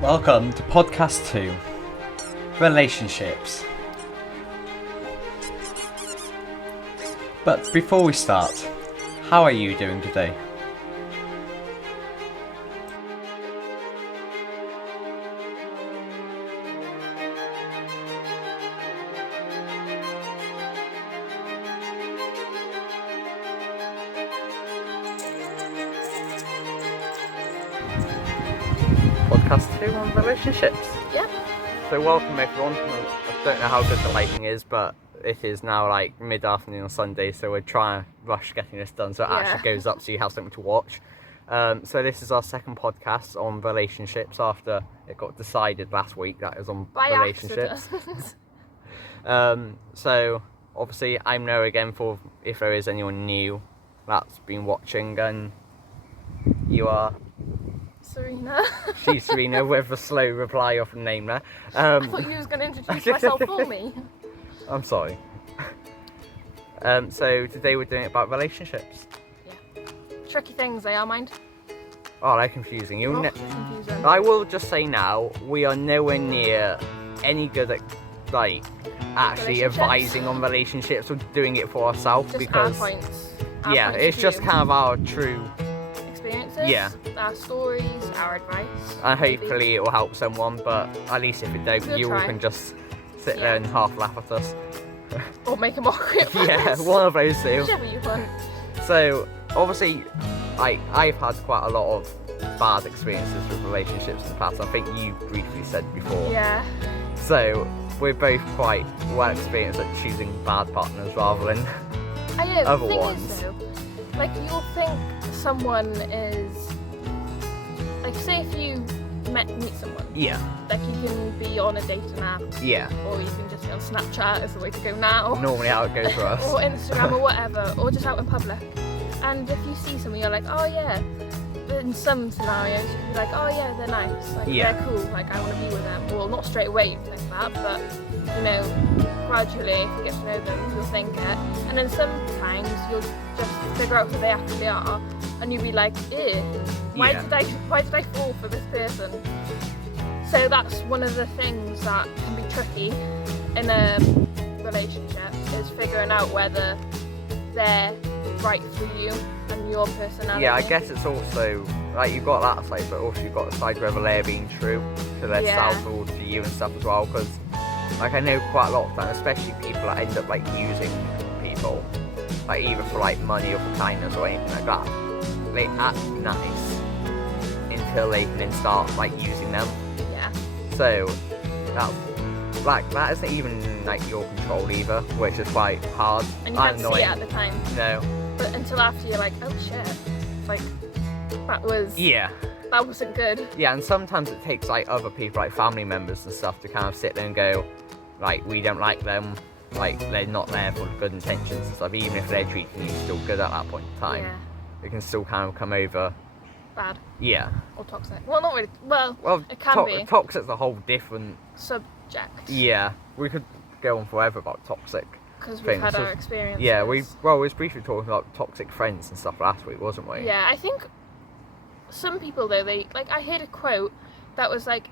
Welcome to Podcast 2, Relationships. But before we start, how are you doing today? Podcast 2 on relationships. Yeah. So welcome everyone. I don't know how good the lighting is, but it is now like mid-afternoon on Sunday, so we're trying to rush getting this done so it actually goes up so you have something to watch. So this is our second podcast on relationships after it got decided last week that it was on By relationships. So obviously I'm Noah again for if there is anyone new that's been watching, and you are... Serena. She's Serena with a slow reply of the name there. I thought you was going to introduce myself for me. I'm sorry. So today we're doing it about relationships. Yeah. Tricky things they are, mind. Oh, they're confusing. Confusing. I will just say now, we are nowhere near any good at actually advising on relationships or doing it for ourselves, just because our points. it's just kind of our true experiences, our stories, our advice. And maybe. hopefully it will help someone, but at least if it don't, We'll you all try. can just sit there and half laugh at us. Or make a mockery of us. Yeah, one of those two. Whichever you want. So obviously I've had quite a lot of bad experiences with relationships in the past. I think you briefly said before. Yeah. So we're both quite well experienced at choosing bad partners rather than other the thing ones. is, though, like, you'll think someone is, like, say if you meet someone, like, you can be on a dating app, or you can just be on Snapchat is the way to go now, normally how it goes for us. or Instagram or whatever, or just out in public. And if you see someone, you're like, oh yeah. In some scenarios, you'd be like, oh yeah, they're nice, like they're cool, like I want to be with them. Well, not straight away you think that, but you know, gradually if you get to know them, you'll think it. And then sometimes you'll just figure out who they actually are, and you'll be like, ew, why did I fall for this person? So that's one of the things that can be tricky in a relationship, is figuring out whether they're right for you and your personality. Yeah, I guess it's also like you've got that side, but also you've got the side whether they're being true to their self or to you and stuff as well. Because like I know quite a lot of times, especially people that end up like using people, like either for like money or for kindness or anything like that. They act nice until they can then start like using them. Yeah. So that isn't even like your control either, which is quite hard. And you can't see it at the time. No. But until after you're like, oh shit, like that wasn't good. Yeah, and sometimes it takes like other people, like family members and stuff, to kind of sit there and go, like, we don't like them, like they're not there for good intentions and stuff. Even if they're treating you still good at that point in time, it can still kind of come over bad. Yeah. Or toxic. Well, not really. Well, it can be. Toxic's a whole different subject. Yeah, we could go on forever about toxic. Because we've had our experiences. Yeah, we was briefly talking about toxic friends and stuff last week, wasn't we? Yeah, I think some people though, I heard a quote that was like,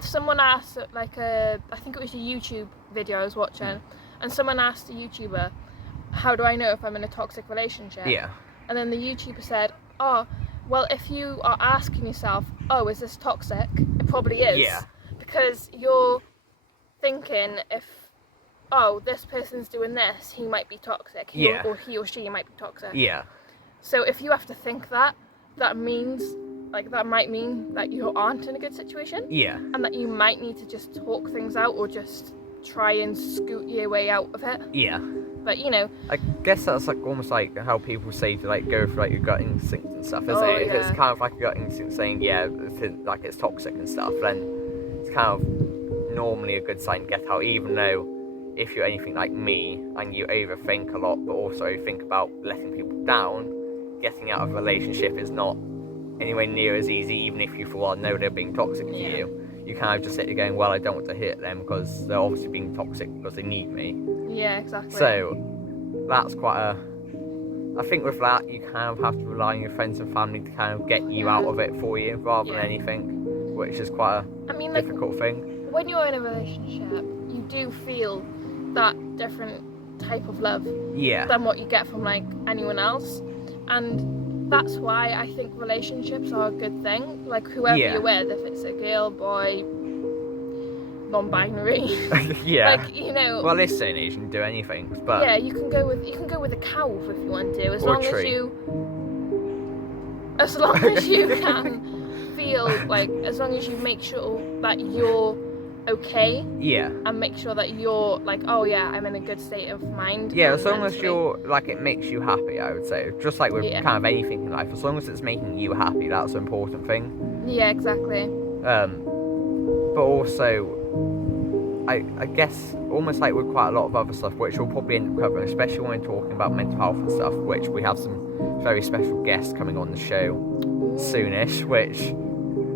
someone asked I think it was a YouTube video I was watching, and someone asked the YouTuber, how do I know if I'm in a toxic relationship? Yeah. And then the YouTuber said, oh, well, if you are asking yourself, oh, is this toxic? It probably is. Yeah. Because you're thinking, if this person's doing this, he might be toxic. Or he or she might be toxic. Yeah. So if you have to think that means, that might mean that you aren't in a good situation. Yeah. And that you might need to just talk things out or just try and scoot your way out of it. Yeah. But, you know. I guess that's almost like how people say to go for your gut instinct and stuff, isn't it? If it's kind of like a gut instinct saying, it's toxic and stuff, then it's kind of normally a good sign to get out, even though if you're anything like me and you overthink a lot but also think about letting people down, getting out of a relationship is not anywhere near as easy, even if you know they're being toxic to you. You kind of just sit there going, well, I don't want to hit them because they're obviously being toxic because they need me. Yeah, exactly. So that's quite I think with that you kind of have to rely on your friends and family to kind of get you out of it for you rather than anything, which is quite I mean, like, difficult thing. When you're in a relationship, you do feel that different type of love than what you get from like anyone else, and that's why I think relationships are a good thing. Like whoever you're with, if it's a girl, boy, non-binary, like, you know. Well, this day and age, you can do anything, but yeah, you can go with a cow if you want to, as long as you can feel like, as long as you make sure that you're okay, and make sure that you're like, oh yeah, I'm in a good state of mind. As long as you're like, it makes you happy, I would say, just like with kind of anything in life, as long as it's making you happy, that's the important thing. Yeah, exactly. But also, I guess almost like with quite a lot of other stuff, which we'll probably end up covering, especially when we're talking about mental health and stuff, which we have some very special guests coming on the show soonish, which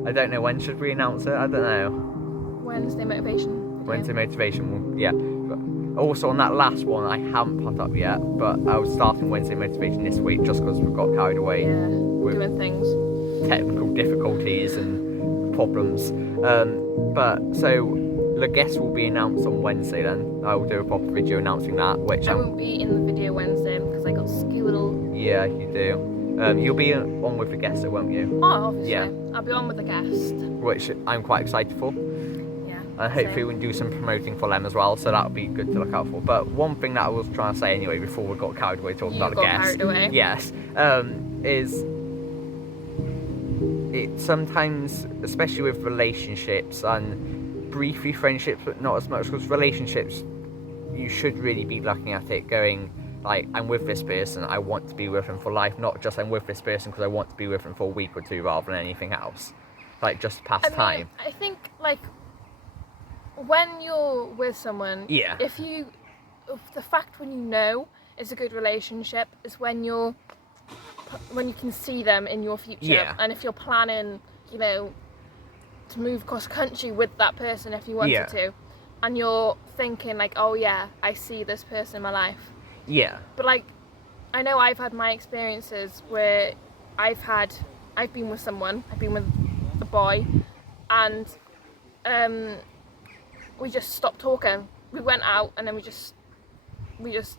I don't know, when should we announce it? I don't know. Wednesday motivation. But also on that last one, I haven't put up yet, but I was starting Wednesday motivation this week just because we got carried away with doing things, technical difficulties and problems. But so the guest will be announced on Wednesday. Then I will do a proper video announcing that. Which I won't be in the video Wednesday because I got skewered. Yeah, you do. You'll be on with the guest, won't you? Oh, obviously. Yeah. I'll be on with the guest, which I'm quite excited for. And hopefully we can do some promoting for them as well, so that'll be good to look out for. But one thing that I was trying to say anyway, before we got carried away talking about the guests, is it sometimes, especially with relationships and briefly friendships, but not as much, because relationships, you should really be looking at it going, like, I'm with this person, I want to be with them for life, not just I'm with this person because I want to be with them for a week or two rather than anything else. Like, just pass time. I think, like, when you're with someone, the fact when you know it's a good relationship is when you can see them in your future, and if you're planning, you know, to move cross country with that person if you wanted to, and you're thinking like, oh yeah, I see this person in my life. But like, I know I've had my experiences where I've been with someone, I've been with a boy, and we just stopped talking. We went out and then we just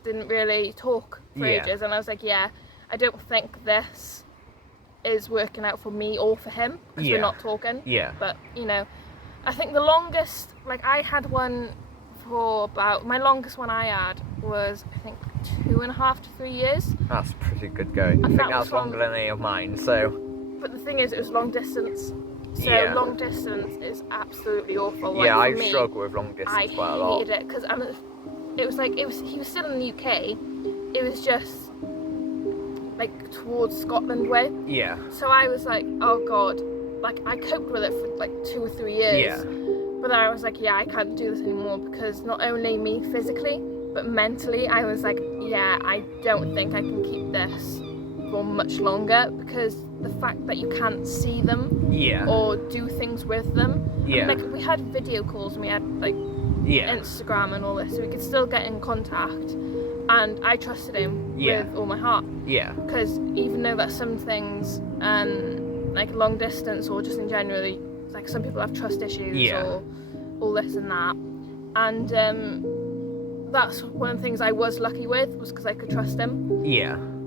didn't really talk for ages, and I was like, I don't think this is working out for me or for him because we're not talking. But you know, I think the longest, like, I had one for about, my longest one I had was, I think, 2.5 to 3 years. That's pretty good going. I think that's longer than any of mine, so. But the thing is, it was long distance. So long distance is absolutely awful. Like, I struggle with long distance quite a lot. I hated it because he was still in the UK. It was just like towards Scotland way. So I was like, oh god, like I coped with it for like 2 or 3 years. But then I was like, I can't do this anymore, because not only me physically but mentally, I was like, I don't think I can keep this for much longer, because the fact that you can't see them or do things with them. Like, we had video calls and we had like Instagram and all this, so we could still get in contact, and I trusted him with all my heart. Because even though that some things, like long distance or just in general, like some people have trust issues or all this and that, and that's one of the things I was lucky with, was because I could trust him.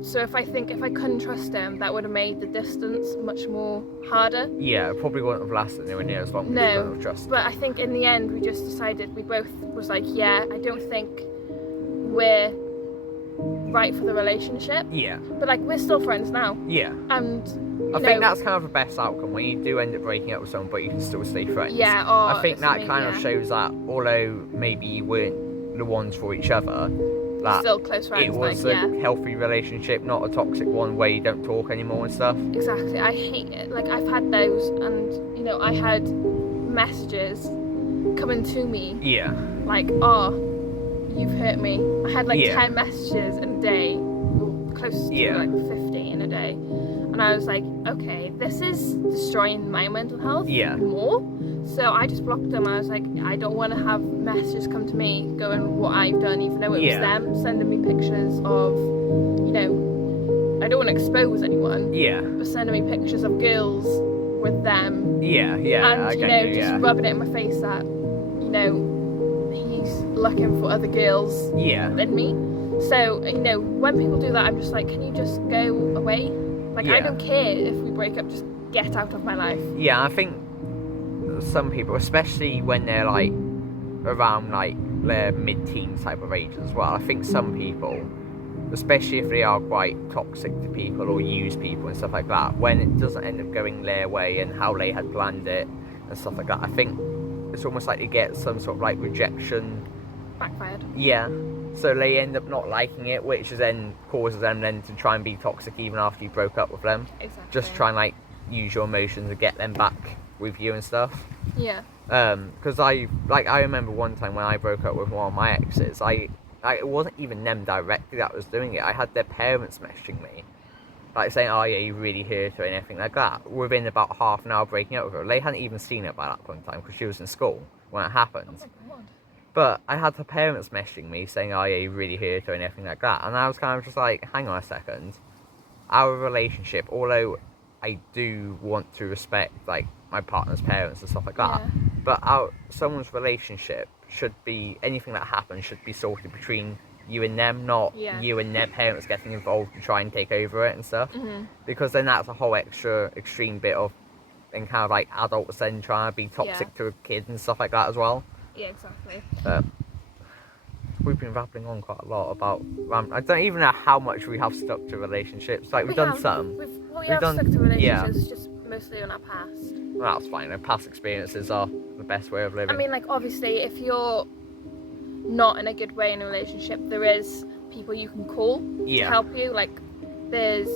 So if I couldn't trust him, that would have made the distance much more harder. It probably wouldn't have lasted anywhere near as long as you wouldn't have trusted. But I think in the end we just decided, we both was like, I don't think we're right for the relationship. But like, we're still friends now. And I think that's kind of the best outcome, when you do end up breaking up with someone but you can still stay friends. I think that kind of shows that although maybe you weren't the ones for each other, that still close friends, it was a healthy relationship, not a toxic one where you don't talk anymore and stuff. Exactly. I hate it. Like, I've had those, and you know, I had messages coming to me like, oh, you've hurt me. I had like 10 messages in a day, close to like 50 in a day, and I was like, okay, this is destroying my mental health more. So I just blocked them. I was like, I don't want to have messages come to me going what I've done, even though it was them sending me pictures of, you know, I don't want to expose anyone, but sending me pictures of girls with them. Yeah, And, you know, just rubbing it in my face that, you know, he's looking for other girls than me. So, you know, when people do that, I'm just like, can you just go away? Like, I don't care if we break up, just get out of my life. Yeah, I think some people, especially when they're like around like their mid-teen type of age as well, I think some people, especially if they are quite toxic to people or use people and stuff like that, when it doesn't end up going their way and how they had planned it and stuff like that, I think it's almost like they get some sort of like rejection. Backfired. Yeah. So they end up not liking it, which then causes them then to try and be toxic even after you broke up with them. Exactly. Just try and like use your emotions and get them back with you and stuff. Yeah. Because I remember one time when I broke up with one of my exes, it wasn't even them directly that was doing it. I had their parents messaging me, like saying, "Oh yeah, you really hurt her" and everything like that. Within about half an hour breaking up with her, they hadn't even seen it by that point in time because she was in school when it happened. Oh my God. But I had her parents messaging me saying, "Oh yeah, you really hurt her" and everything like that. And I was kind of just like, hang on a second. Our relationship, although I do want to respect like my partner's parents and stuff like that, but someone's relationship should be, anything that happens should be sorted between you and them, not you and their parents getting involved and try and take over it and stuff. Because then that's a whole extra extreme bit of, and kind of like adults then trying to be toxic to a kid and stuff like that as well. Yeah, exactly. We've been rattling on quite a lot about. I don't even know how much we have stuck to relationships. Like we've done some. We have stuck to relationships, just mostly on our past. Well, that's fine. Past experiences are the best way of living. I mean, like obviously, if you're not in a good way in a relationship, there is people you can call to help you. Like there's.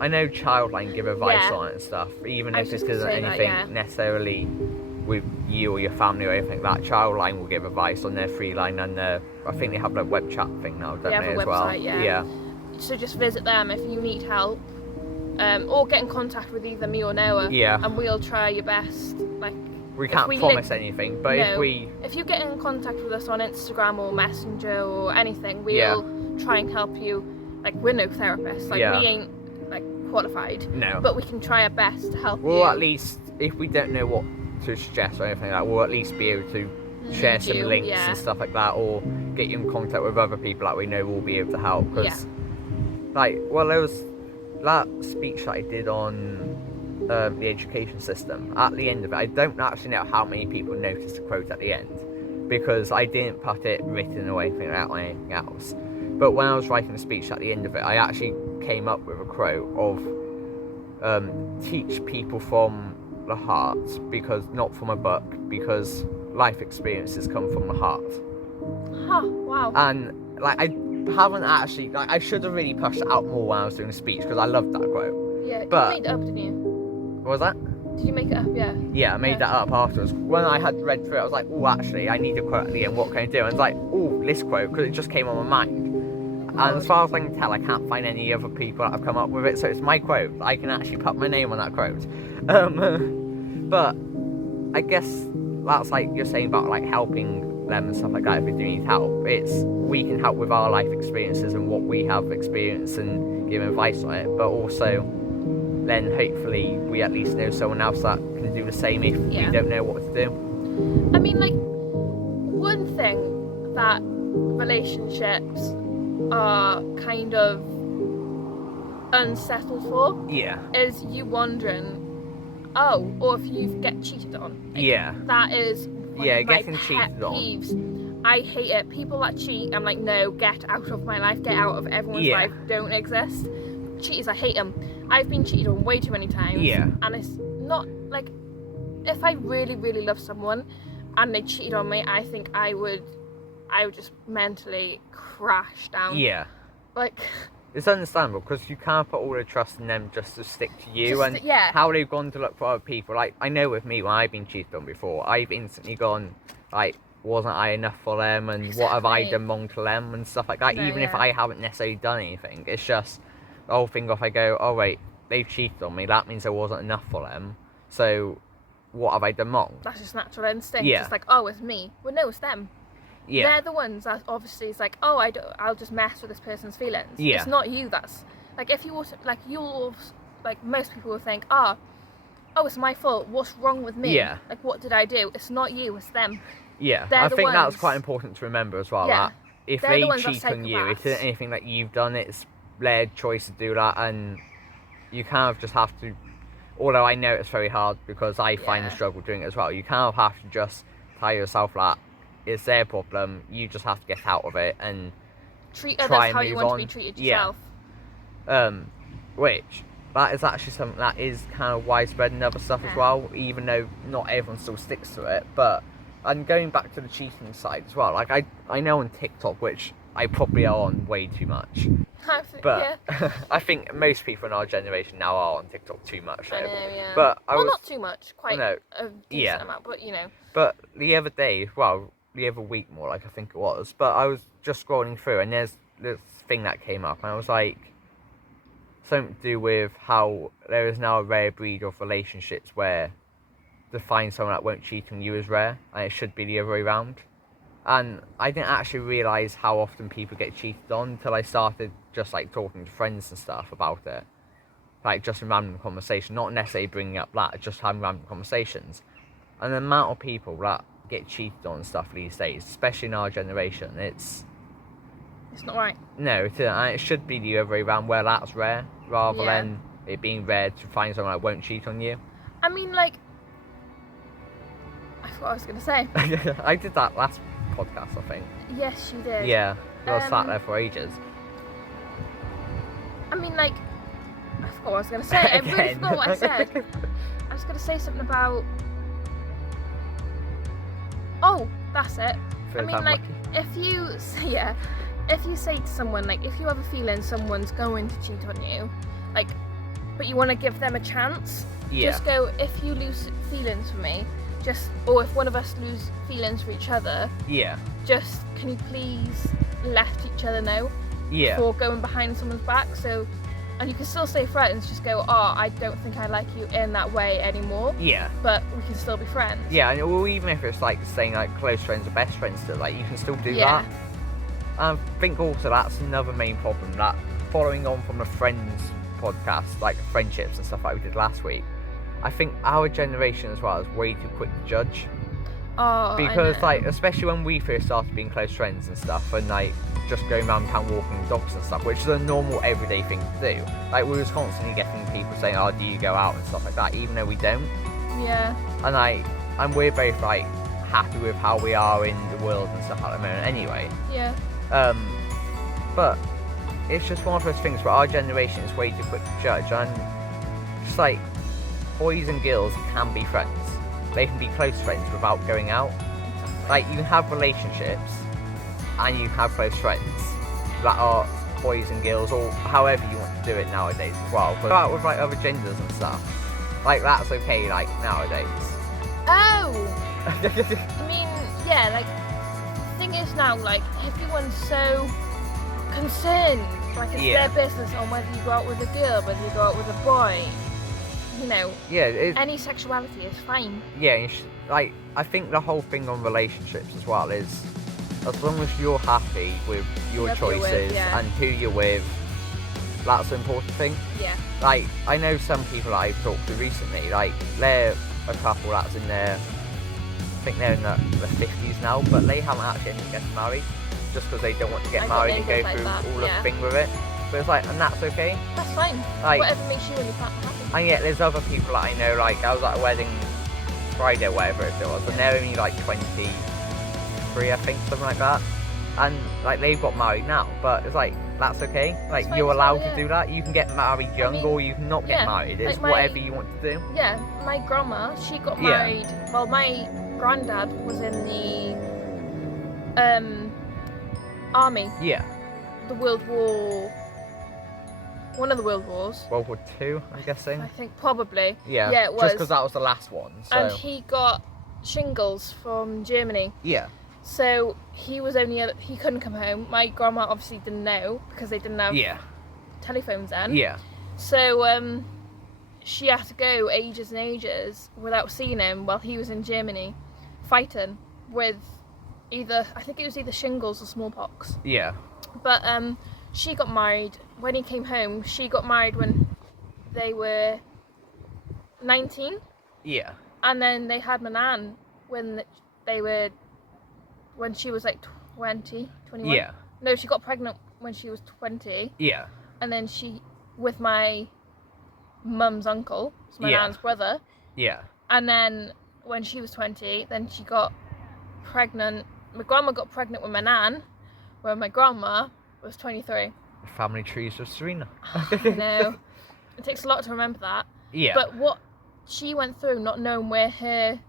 I know Childline give advice on it and stuff, even if it isn't anything necessarily with you or your family or anything like that. Childline will give advice on their free line and I think they have a web chat thing now, don't they, as well? Yeah. So just visit them if you need help, or get in contact with either me or Noah. Yeah. And we'll try your best. Like we can't promise anything, but if you get in contact with us on Instagram or Messenger or anything, we'll try and help you. Like we're no therapists. Like we ain't like qualified. No. But we can try our best to help you. Well, at least if we don't know what to suggest or anything like that, we'll at least be able to share some links and stuff like that, or get you in contact with other people that we know will be able to help. Because there was that speech that I did on the education system. At the end of it, I don't actually know how many people noticed the quote at the end, because I didn't put it written or anything like that or anything else. But when I was writing the speech at the end of it, I actually came up with a quote of teach people from the heart, because not from a book, because life experiences come from the heart. Wow. And like I haven't actually, like I should have really pushed it out more when I was doing the speech, because I loved that quote. Yeah, but you made it up, didn't you? What was that? Did you make it up? Yeah, I made that up afterwards. When I had read through it, I was like, oh, actually I need a quote at the end, what can I do? And I was like, oh, this quote, because it just came on my mind. And as far as I can tell, I can't find any other people that have come up with it, so it's my quote. I can actually put my name on that quote. But I guess that's like you're saying about like helping them and stuff like that. If we do need help, we can help with our life experiences and what we have experienced and give advice on it. But also, then hopefully we at least know someone else that can do the same if we don't know what to do. I mean, like one thing that relationships are kind of unsettled for is you wondering, or if you get cheated on. Like, that is getting cheated peeves. On. I hate it. People that cheat, I'm like, no, get out of my life, get out of everyone's life, don't exist. Cheaters, I hate them. I've been cheated on way too many times. And it's not like, if I really, really love someone and they cheated on me, I think I would just mentally crash down. Like, it's understandable, because you can't put all the trust in them just to stick to you, and how they've gone to look for other people. Like, I know with me, when I've been cheated on before, I've instantly gone, like, wasn't I enough for them, and what have I done wrong to them, and stuff like that, even if I haven't necessarily done anything. It's just the whole thing of, I go, oh wait, they've cheated on me, that means I wasn't enough for them, so what have I done wrong? That's just natural instinct. It's like, oh, it's me. Well, no, it's them. They're the ones that obviously it's like, oh, I'll just mess with this person's feelings. It's not you. That's like, if you also, like, you'll, like, most people will think, oh, it's my fault. What's wrong with me? Yeah. Like, what did I do? It's not you, it's them. Yeah, They're I the think that's ones- quite important to remember as well. Yeah. That if They're they the ones that cheat on you, it psychopaths. isn't anything that you've done. It's their choice to do that, and you kind of just have to. Although I know it's very hard because I find the struggle doing it as well. You kind of have to just tell yourself that it's their problem. You just have to get out of it and treat try others how and you move want on. to be treated Yeah. yourself. Which that is actually something that is kind of widespread in other stuff as well. Even though not everyone still sticks to it, but and going back to the cheating side as well. Like I know on TikTok, which I probably are on way too much. But I think most people in our generation now are on TikTok too much. I know, yeah. But not too much, quite no, a decent amount, but you know. But the other day, well, the other week more like I think it was, but I was just scrolling through and there's this thing that came up and I was like, something to do with how there is now a rare breed of relationships where to find someone that won't cheat on you is rare and it should be the other way around. And I didn't actually realise how often people get cheated on until I started just like talking to friends and stuff about it. Like just in random conversation, not necessarily bringing up that, just having random conversations. And the amount of people that get cheated on and stuff these days, especially in our generation, it's not right. No, it isn't. And it should be the other way around where that's rare, rather than it being rare to find someone that won't cheat on you. I mean, like, I forgot what I was going to say. I did that last podcast, I think. Yes, you did. Yeah, I was sat there for ages. I mean, like, I forgot what I was going to say. I really forgot what I said. I was going to say something about... Oh, that's it. I mean, like, if you say to someone, like, if you have a feeling someone's going to cheat on you, like, but you want to give them a chance, just go, if you lose feelings for me, or if one of us lose feelings for each other, just, can you please let each other know before going behind someone's back? So, and you can still stay friends, just go, oh, I don't think I like you in that way anymore. But we can still be friends. And or even if it's like saying like close friends or best friends still, like you can still do that. And I think also that's another main problem, that following on from the Friends podcast, like friendships and stuff like we did last week, I think our generation as well is way too quick to judge. Because like, especially when we first started being close friends and stuff, and like just going around town walking dogs and stuff, which is a normal everyday thing to do. Like we was constantly getting people saying, oh, do you go out and stuff like that, even though we don't. And we're both like happy with how we are in the world and stuff at the moment anyway. But it's just one of those things where our generation is way too quick to judge, and just like boys and girls can be friends. They can be close friends without going out. Like you can have relationships and you have close friends that are boys and girls, or however you want to do it nowadays as well. But out with like other genders and stuff, like that's okay like nowadays. I mean, yeah, like the thing is now, like everyone's so concerned, like it's their business on whether you go out with a girl, whether you go out with a boy. You know, any sexuality is fine. Like I think the whole thing on relationships as well is, as long as you're happy with your choices and who you're with, that's the important thing. Like I know some people that I've talked to recently, like they're a couple that's in their, I think they're in the 50s now, but they haven't actually ended up getting married just because they don't want to get married and go through all the thing with it. But it's like, and that's okay. That's fine. Like, whatever makes you and your partner happy. And yet there's other people that I know, like I was at a wedding Friday or whatever it was, and they're only like 23, I think, something like that. And like they've got married now, but it's like, that's okay. Like you're allowed to do that. You can get married young, or you can not get married. It's like whatever you want to do. My grandma, she got married. Well, my granddad was in the army. The World War... One of the World Wars. World War II, I'm guessing. I think probably. Yeah, it was. Just because that was the last one. So. And he got shingles from Germany. So he was he couldn't come home. My grandma obviously didn't know because they didn't have telephones then. So she had to go ages and ages without seeing him while he was in Germany, fighting with I think it was either shingles or smallpox. But she got married when he came home. She got married when they were 19. Yeah. And then they had my nan when she was like 20, 21. Yeah. No, she got pregnant when she was 20. Yeah. And then with my mum's uncle, so my nan's brother. Yeah. And then when she was 20, then she got pregnant. My grandma got pregnant with my nan, where my grandma was 23. Family trees of Serena. I know. It takes a lot to remember that. Yeah. But what she went through, not knowing where her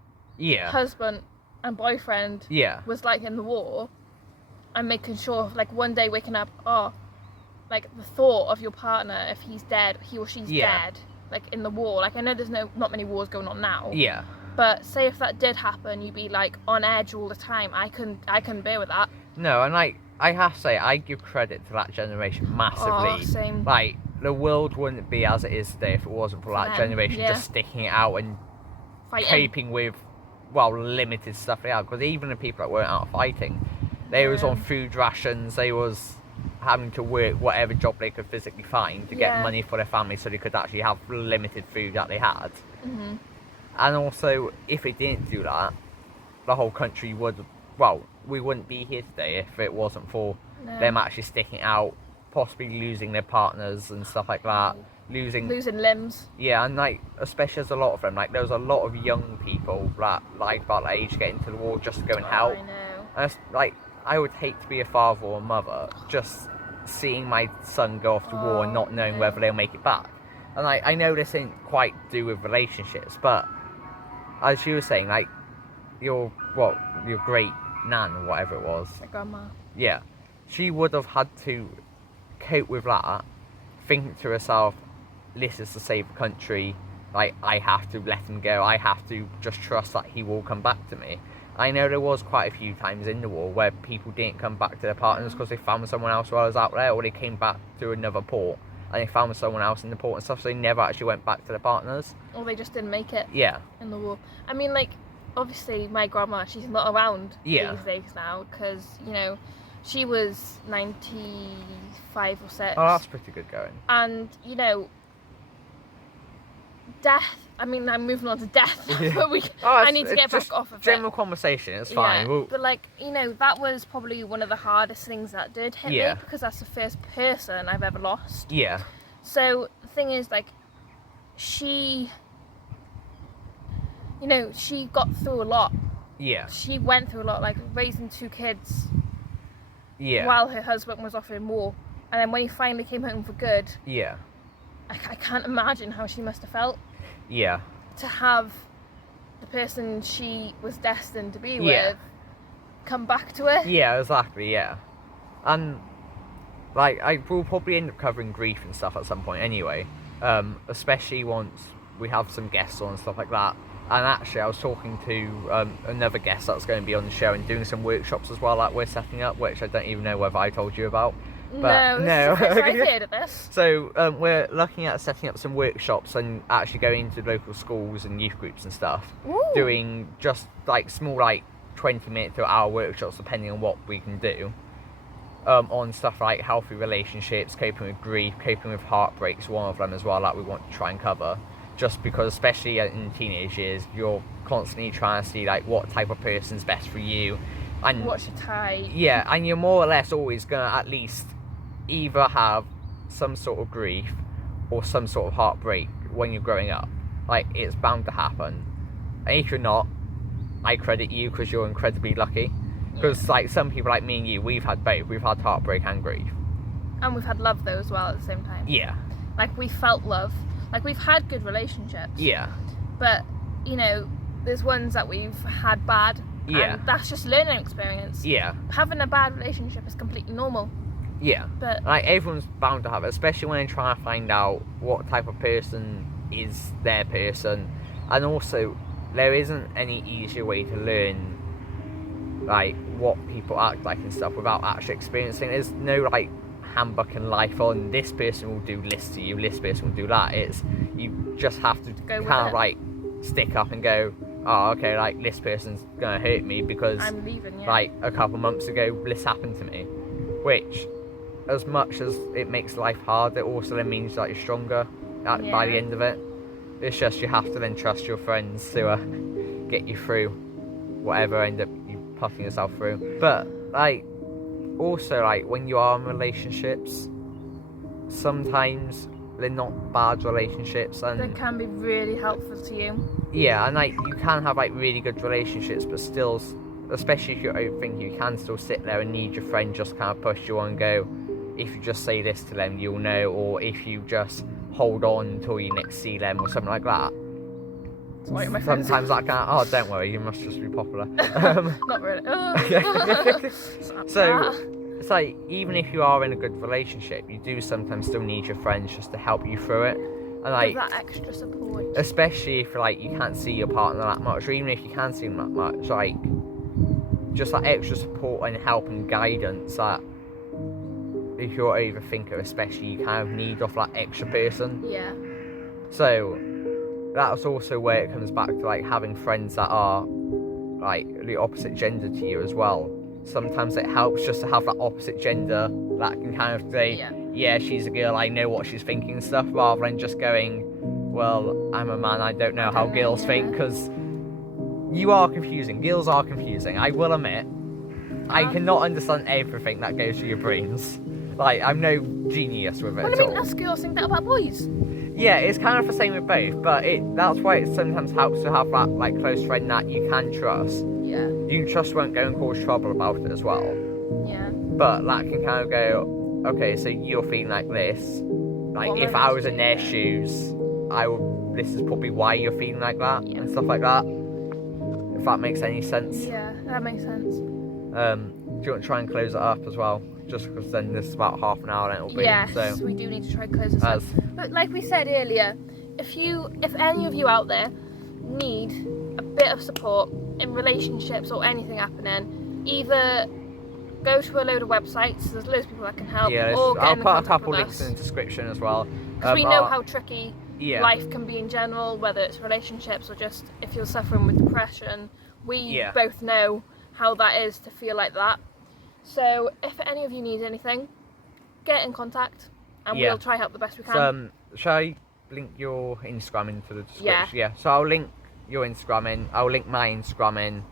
husband and boyfriend was like in the war, and making sure, like, one day waking up, like, the thought of your partner, if he's dead, he or she's dead, like, in the war. Like, I know there's not many wars going on now. Yeah. But say if that did happen, you'd be, like, on edge all the time. I couldn't bear with that. No, and, like, I have to say, I give credit to that generation massively. Oh, same. Like, the world wouldn't be as it is today if it wasn't for that generation just sticking it out and coping with, limited stuff they had. Because even the people that weren't out fighting, they was on food rations, they was having to work whatever job they could physically find to get money for their family so they could actually have limited food that they had. Mm-hmm. And also, if they didn't do that, the whole country we wouldn't be here today if it wasn't for them actually sticking out, possibly losing their partners and stuff like that, losing limbs. Yeah, and like, especially as a lot of them, like, there was a lot of young people that, like, about that age, get into the war just to go and help. I know. And it's, like, I would hate to be a father or a mother just seeing my son go off to war and not knowing whether they'll make it back. And I know this ain't quite do with relationships, but as you were saying, like, your great nan or whatever it was, My grandma. Yeah, she would have had to cope with that, thinking to herself, this is to save the country, like, I have to let him go, I have to just trust that he will come back to me. I know there was quite a few times in the war where people didn't come back to their partners because they found someone else while I was out there, or they came back to another port and they found someone else in the port and stuff, so they never actually went back to their partners. Or they just didn't make it. Yeah. In the war. I mean, like, obviously my grandma, she's not around these days now, because, you know, she was 95 or 6. Oh, that's pretty good going. And, you know, death, I mean, I'm moving on to death, but I need to get back off of general conversation, it's fine. Yeah, but, like, you know, that was probably one of the hardest things that did hit me, because that's the first person I've ever lost. Yeah. So, the thing is, like, she, you know, she got through a lot. Yeah. She went through a lot, like, raising 2 kids. Yeah. While her husband was off in war. And then when he finally came home for good. Yeah. I can't imagine how she must have felt. Yeah. To have the person she was destined to be with come back to her. Yeah, exactly, yeah. And, like, I will probably end up covering grief and stuff at some point anyway. Especially once we have some guests on and stuff like that. And actually, I was talking to another guest that's going to be on the show and doing some workshops as well that we're setting up, which I don't even know whether I told you about. But no. I've heard of this. So we're looking at setting up some workshops and actually going into local schools and youth groups and stuff. Ooh. Doing just like small, like 20-minute to hour workshops, depending on what we can do. On stuff like healthy relationships, coping with grief, coping with heartbreaks, one of them as well that we want to try and cover. Just because, especially in teenage years, you're constantly trying to see like what type of person's best for you, and what's your type. Yeah, and you're more or less always gonna at least either have some sort of grief or some sort of heartbreak when you're growing up. Like, it's bound to happen. And if you're not, I credit you because you're incredibly lucky. Because like some people like me and you, we've had both. We've had heartbreak and grief. And we've had love though as well at the same time. Yeah. Like, we felt love. Like, we've had good relationships. Yeah. But, you know, there's ones that we've had bad. Yeah. And that's just learning experience. Yeah. Having a bad relationship is completely normal. Yeah. But like, everyone's bound to have it, especially when they try to find out what type of person is their person. And also, there isn't any easier way to learn, like, what people act like and stuff without actually experiencing. There's no, like, handbook in life on this person will do this to you, this person will do that. It's, you just have to kind of like stick up and go, oh, okay, like, this person's gonna hurt me because I'm leaving, like a couple months ago this happened to me. Which, as much as it makes life hard, it also then means that you're stronger by the end of it. It's just you have to then trust your friends to get you through whatever end up you putting yourself through. But like, also like when you are in relationships, sometimes they're not bad relationships, and they can be really helpful to you. Yeah, and like you can have like really good relationships, but still, especially if you're overthinking, you can still sit there and need your friend just kind of push you on and go, if you just say this to them, you'll know, or if you just hold on until you next see them or something like that. Sometimes that can, oh, don't worry, you must just be popular. Not really. So it's like, even if you are in a good relationship, you do sometimes still need your friends just to help you through it. And like, that extra support. Especially if like you can't see your partner that much, or even if you can see them that much, like just that extra support and help and guidance that if you're an overthinker especially, you kind of need off that extra person. Yeah. So that's also where it comes back to like having friends that are like the opposite gender to you as well. Sometimes it helps just to have that opposite gender that can kind of say, yeah, she's a girl, I know what she's thinking and stuff, rather than just going, well, I'm a man, I don't know how girls think, because you are confusing. Girls are confusing, I will admit. I cannot understand everything that goes through your brains. Like, I'm no genius with it at all. Us girls think that about boys. Yeah, it's kind of the same with both, but that's why it sometimes helps to have that like close friend that you can trust. Yeah. You can trust won't go and cause trouble about it as well. Yeah. But that can kind of go, okay, so you're feeling like this. Like, if I was in their shoes, this is probably why you're feeling like that, and stuff like that. If that makes any sense. Yeah, that makes sense. Do you want to try and close it up as well? Just because then this is about half an hour, and it'll be. Yes, so, we do need to try and close this up. But like we said earlier, if any of you out there need a bit of support in relationships or anything happening, either go to a load of websites, there's loads of people that can help, or get I'll in put a contact couple with links us. in the description as well. Because we know how tricky Yeah. life can be in general, whether it's relationships or just if you're suffering with depression. We both know how that is to feel like that. So if any of you need anything, get in contact and we'll try help the best we can. So, shall I link your Instagram into the description? Yeah. So I'll link your Instagram in. I'll link my Instagram in.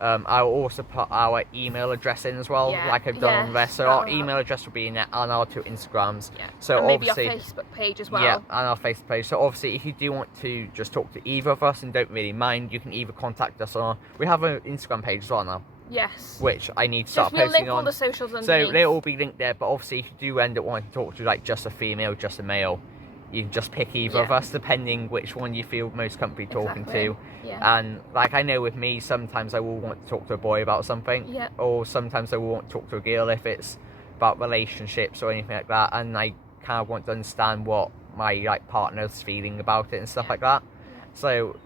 I'll also put our email address in as well, like I've done on there. So our email address will be in there, and our two Instagrams. Yeah. So and maybe obviously, our Facebook page as well. Yeah, and our Facebook page. So obviously, if you do want to just talk to either of us and don't really mind, you can either contact us on. We have an Instagram page as well now. Yes. Which I need to start we'll posting link on. all the socials underneath. So they'll all be linked there. But obviously, if you do end up wanting to talk to like just a female, just a male, you can just pick either of us, depending which one you feel most comfortable talking to. Yeah. And like I know with me, sometimes I will want to talk to a boy about something, or sometimes I will want to talk to a girl if it's about relationships or anything like that. And I kind of want to understand what my like partner's feeling about it and stuff like that. So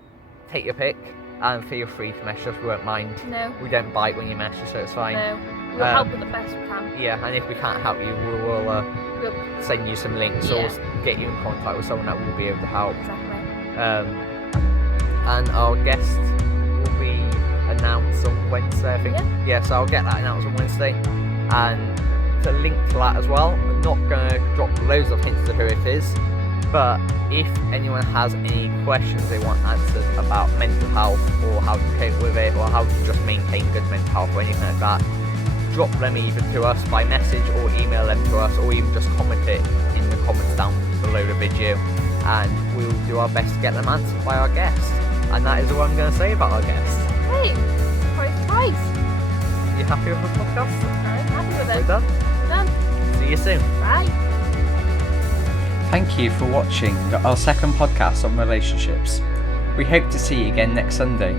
take your pick and feel free to message us. We won't mind. No. We don't bite when you message, so it's fine. No. We'll help with the best we can. Yeah, and if we can't help you, we'll send you some links or get you in contact with someone that will be able to help. Exactly. And our guest will be announced on Wednesday, I think. Yeah, so I'll get that announced on Wednesday. And to link to that as well, I'm not going to drop loads of hints to who it is, but if anyone has any questions they want answered about mental health or how to cope with it or how to just maintain good mental health or anything like that, drop them either to us by message or email them to us, or even just comment it in the comments down below the video, and we'll do our best to get them answered by our guest. And that is all I'm going to say about our guest. Hey, surprise! You happy with the podcast? I'm happy with it. We're done? We're done. See you soon. Bye. Thank you for watching our second podcast on relationships. We hope to see you again next Sunday.